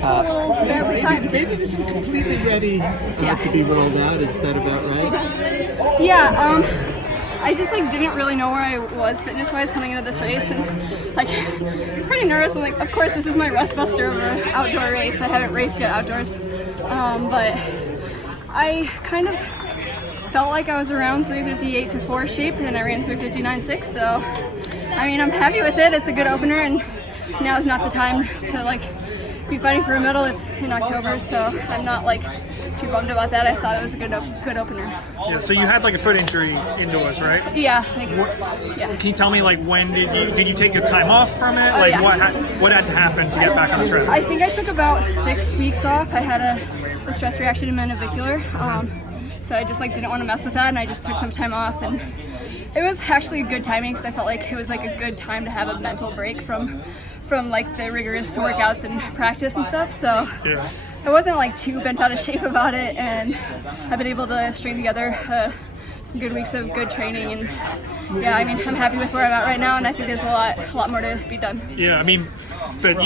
just a little badly timed. Maybe this isn't completely ready to be rolled out. Is that about right? Yeah, I just didn't really know where I was fitness-wise coming into this race, and I was pretty nervous. And of course, this is my rust buster of an outdoor race. I haven't raced yet outdoors, but I kind of felt like I was around 3:58 to 4 shape, and I ran 3:59.6. So, I mean, I'm happy with it. It's a good opener, and now is not the time to be fighting for a medal. It's in October, so I'm not too bummed about that. I thought it was a good opener. Yeah. So you had a foot injury indoors, right? Yeah. Yeah. Can you tell me when did you take your time off from it? Yeah. What had to happen to get back on the track? I think I took about 6 weeks off. I had a stress reaction in my navicular, so I just didn't want to mess with that, and I just took some time off. And it was actually good timing because I felt like it was a good time to have a mental break from the rigorous workouts and practice and stuff. So yeah. I wasn't too bent out of shape about it, and I've been able to string together some good weeks of good training, and yeah, I mean, I'm happy with where I'm at right now, and I think there's a lot more to be done. Yeah, I mean, but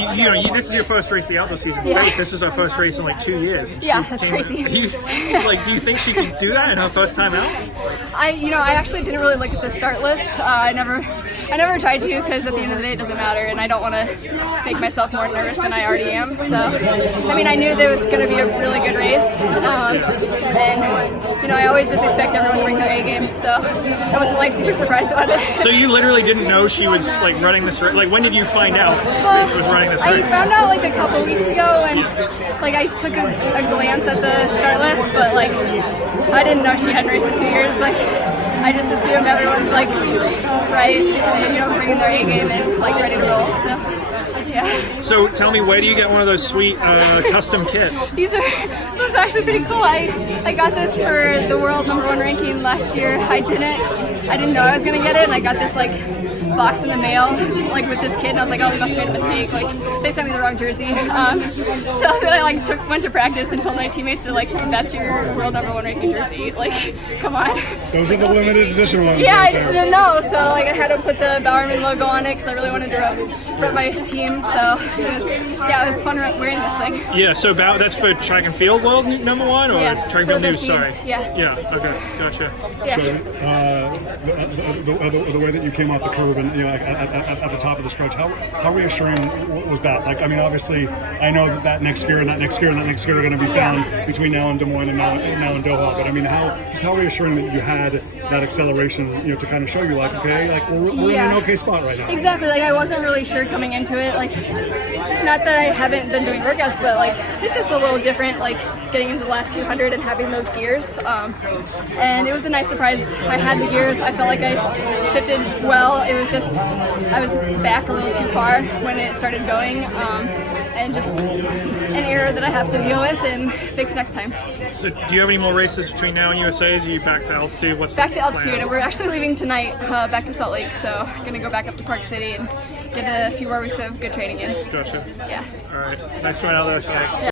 this is your first race of the outdoor season. Yeah. This was our first race in 2 years. Yeah, that's crazy. Do you think she could do that in her first time out? I actually didn't really look at the start list. I never tried to, because at the end of the day it doesn't matter, and I don't want to make myself more nervous than I already am. So, I mean, I knew there was going to be a really good race, and I always just expect everyone to bring their A game. So I wasn't super surprised about it. So you literally didn't know she was running this race? When did you find out she was running this race? I found out a couple weeks ago, and I took a glance at the start list, but I didn't know she hadn't raced in 2 years. I just assumed everyone's bringing their A game and ready to roll. So. Yeah. So tell me, where do you get one of those sweet custom kits? This is actually pretty cool. I got this for the world #1 ranking last year. I didn't know I was gonna get it, and I got this box in the mail with this kid, and I was oh, they must have made a mistake. They sent me the wrong jersey. So then I went to practice and told my teammates, that's your world #1 ranking jersey. Come on. Those are the limited edition ones. Yeah, I just didn't know. So I had to put the Bowerman logo on it because I really wanted to rep my team. So it was fun wearing this thing. Yeah. So that's for track and field world #1 or yeah, track and field news? team. Sorry. Yeah. Yeah. Okay. Gotcha. Yeah. So the way that you came off the curve and at the top of the stretch, how reassuring was that? Obviously, I know that next year and that next year and that next year are going to be found between now and Des Moines and now in Doha. But I mean, how reassuring that you had that acceleration, to kind of show you we're in an okay spot right now. Exactly. I wasn't really sure coming into it. Not that I haven't been doing workouts, but it's just a little different. Getting into the last 200 and having those gears, and it was a nice surprise. I had the gears. I felt I shifted well. It was just I was back a little too far when it started going, and just an error that I have to deal with and fix next time. So do you have any more races between now and USA's? Are you back to altitude? What's back to altitude? And we're actually leaving tonight back to Salt Lake, so gonna go back up to Park City and get a few more weeks of good training in. Gotcha. Yeah. All right. Nice run out there.